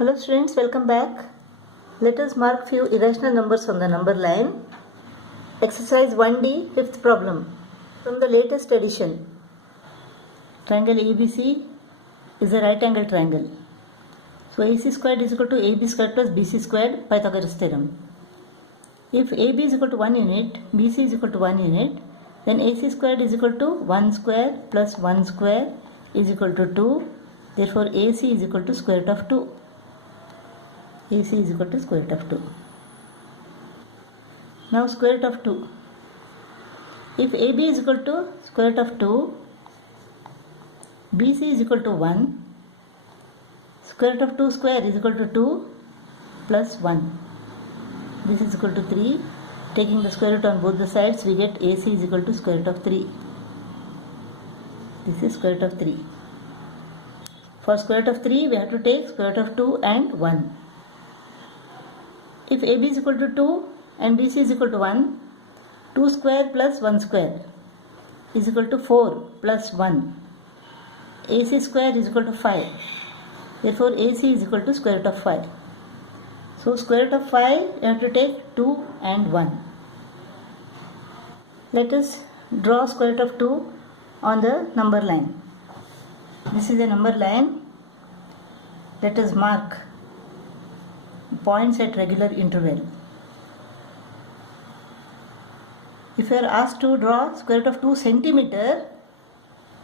Hello students, welcome back. Let us mark few irrational numbers on the number line. Exercise 1D, fifth problem. From the latest edition, triangle ABC is a right angle triangle. So AC squared is equal to AB squared plus BC squared, Pythagoras theorem. If AB is equal to 1 unit, BC is equal to 1 unit, then AC squared is equal to 1 square plus 1 square is equal to 2. Therefore AC is equal to square root of 2. AC is equal to square root of 2. Now square root of 2. If AB is equal to square root of 2, BC is equal to 1, square root of 2 square is equal to 2 plus 1. This is equal to 3. Taking the square root on both the sides, we get AC is equal to square root of 3. This is square root of 3. For square root of 3, we have to take square root of 2 and 1. If AB is equal to 2 and BC is equal to 1, 2 square plus 1 square is equal to 4 plus 1. AC square is equal to 5. Therefore, AC is equal to square root of 5. So, square root of 5, you have to take 2 and 1. Let us draw square root of 2 on the number line. This is a number line. Let us mark points at regular interval. If you are asked to draw square root of 2 centimeter,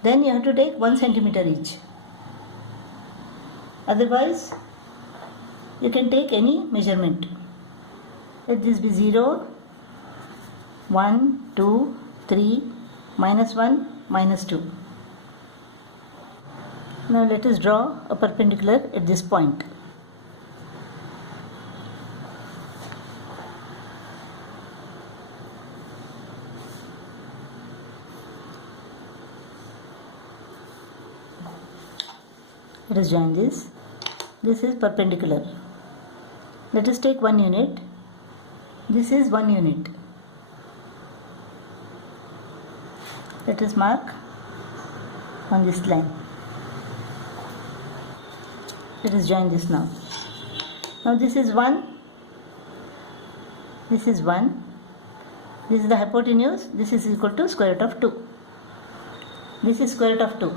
then you have to take 1 centimeter each. Otherwise, you can take any measurement. Let this be 0, 1, 2, 3, minus 1, minus 2. Now let us draw a perpendicular at this point. Let us join this. This is perpendicular. Let us take 1 unit. This is 1 unit. Let us mark on this line. Let us join this now. Now this is 1. This is 1. This is the hypotenuse. This is equal to square root of 2. This is square root of 2.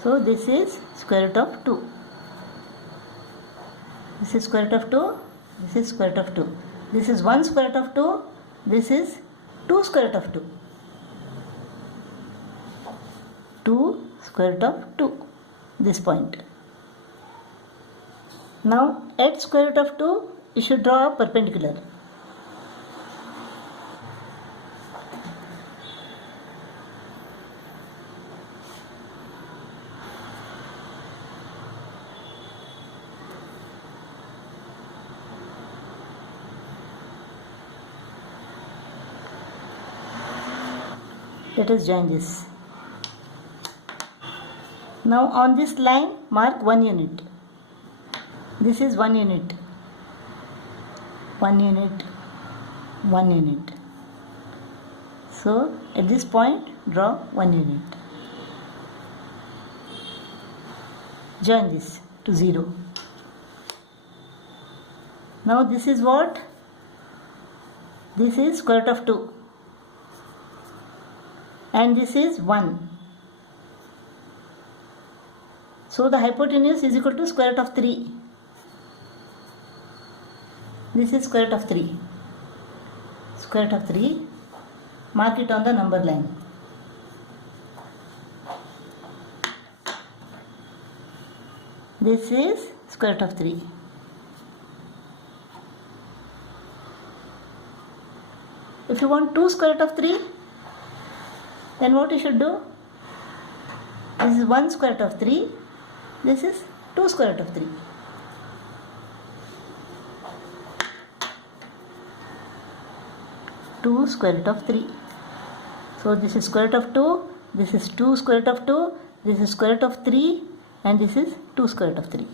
So this is square root of 2. This is square root of 2. This is square root of 2. This is 1 square root of 2. This is 2 square root of 2. 2 square root of 2. This point. Now at square root of 2, you should draw a perpendicular. Let us join this. Now on this line, mark 1 unit. This is 1 unit. 1 unit. 1 unit. So at this point, draw 1 unit. Join this to 0. Now this is what? This is square root of 2. And this is 1. So the hypotenuse is equal to square root of 3. This is square root of 3. Square root of 3. Mark it on the number line. This is square root of 3. If you want 2 square root of 3, then what you should do? This is 1 square root of 3. This is 2 square root of 3. Two square root of 3. So this is square root of 2. This is 2 square root of 2. This is square root of 3. And this is 2 square root of 3.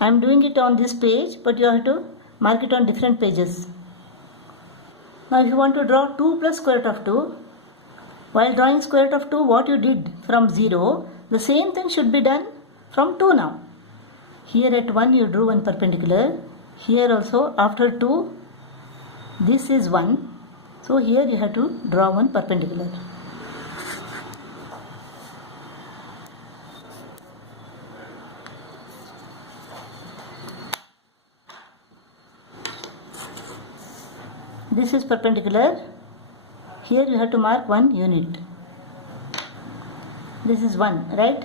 I am doing it on this page, but you have to mark it on different pages. Now if you want to draw 2 plus square root of 2, while drawing square root of 2, what you did from 0, the same thing should be done from 2 now. Here at 1 you drew one perpendicular. Here also after 2 this is 1. So here you have to draw one perpendicular. This is perpendicular. Here you have to mark 1 unit. This is 1, right?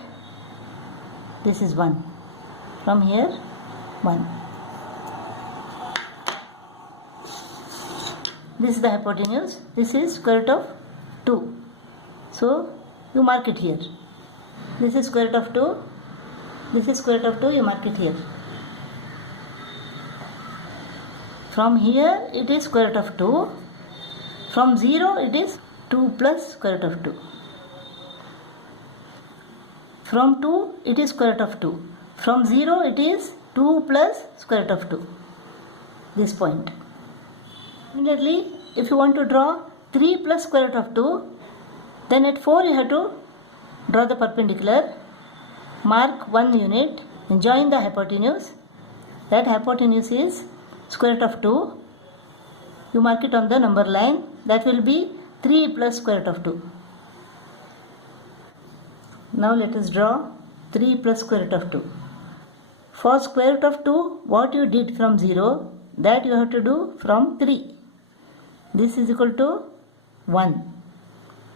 This is 1. From here 1. This is the hypotenuse. This is square root of 2. So you mark it here. This is square root of 2. This is square root of 2. You mark it here. From here it is square root of 2. From 0 it is 2 plus square root of 2. From 2 it is square root of 2. From 0 it is 2 plus square root of 2. This point. Immediately if you want to draw 3 plus square root of 2, then at 4 you have to draw the perpendicular, mark 1 unit and join the hypotenuse. That hypotenuse is square root of 2. You mark it on the number line. That will be 3 plus square root of 2. Now let us draw 3 plus square root of 2. For square root of 2, what you did from 0, that you have to do from 3. This is equal to 1.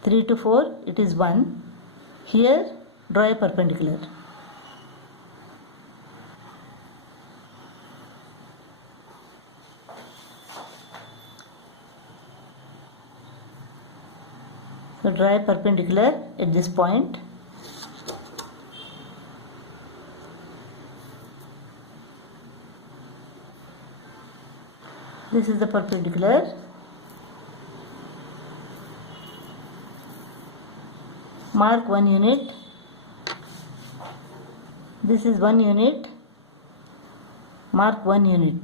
3 to 4, it is 1. Here, draw a perpendicular. So draw a perpendicular at this point. This is the perpendicular. Mark 1 unit. This is 1 unit. Mark 1 unit.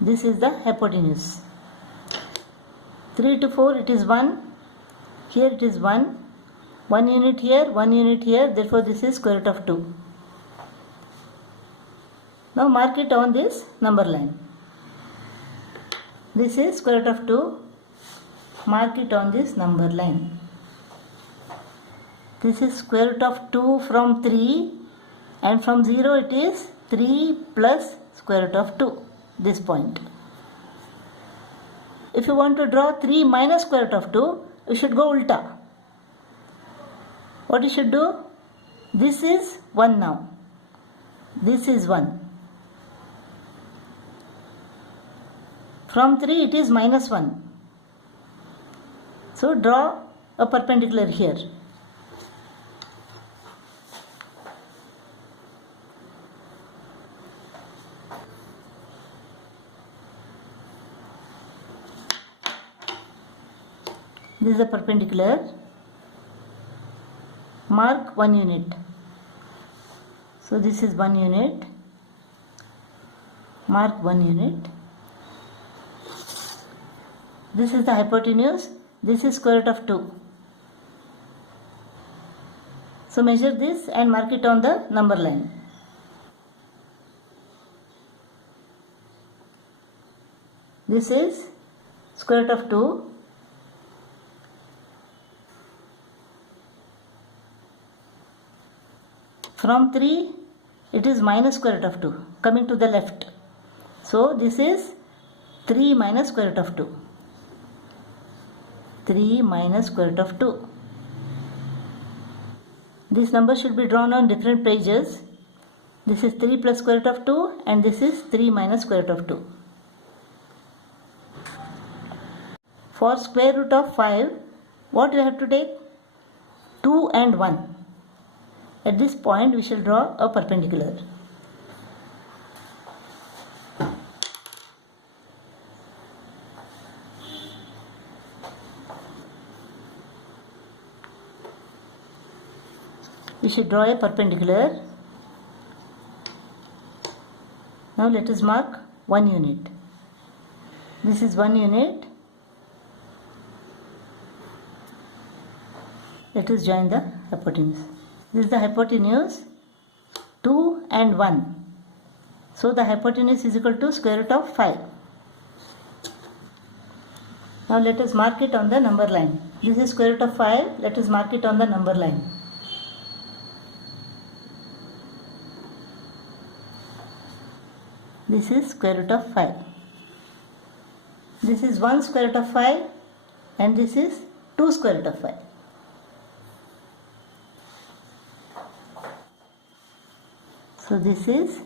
This is the hypotenuse. 3 to 4 it is 1. Here it is 1. 1 unit here, 1 unit here. Therefore this is square root of 2. Now mark it on this number line. This is square root of 2. Mark it on this number line. This is square root of 2 from 3, and from 0 it is 3 plus square root of 2. This point. If you want to draw 3 minus square root of 2, you should go ulta. What you should do? This is 1 now. This is 1. From 3 it is minus 1. So draw a perpendicular here. This is a perpendicular. Mark 1 unit. So this is 1 unit. Mark 1 unit. This is the hypotenuse. This is square root of 2. So measure this and mark it on the number line. This is square root of 2. From 3 it is minus square root of 2, coming to the left. So this is 3 minus square root of 2. 3 minus square root of 2. This number should be drawn on different pages. This is 3 plus square root of 2 and this is 3 minus square root of 2. For square root of 5, what we have to take? 2 and 1. At this point we shall draw a perpendicular. We should draw a perpendicular. Now let us mark 1 unit. This is 1 unit. Let us join the hypotenuse. This is the hypotenuse 2 and 1. So the hypotenuse is equal to square root of 5. Now let us mark it on the number line. This is square root of 5. Let us mark it on the number line. This is square root of 5. This is 1 square root of 5 and this is 2 square root of 5. So this is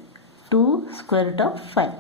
2 square root of 5.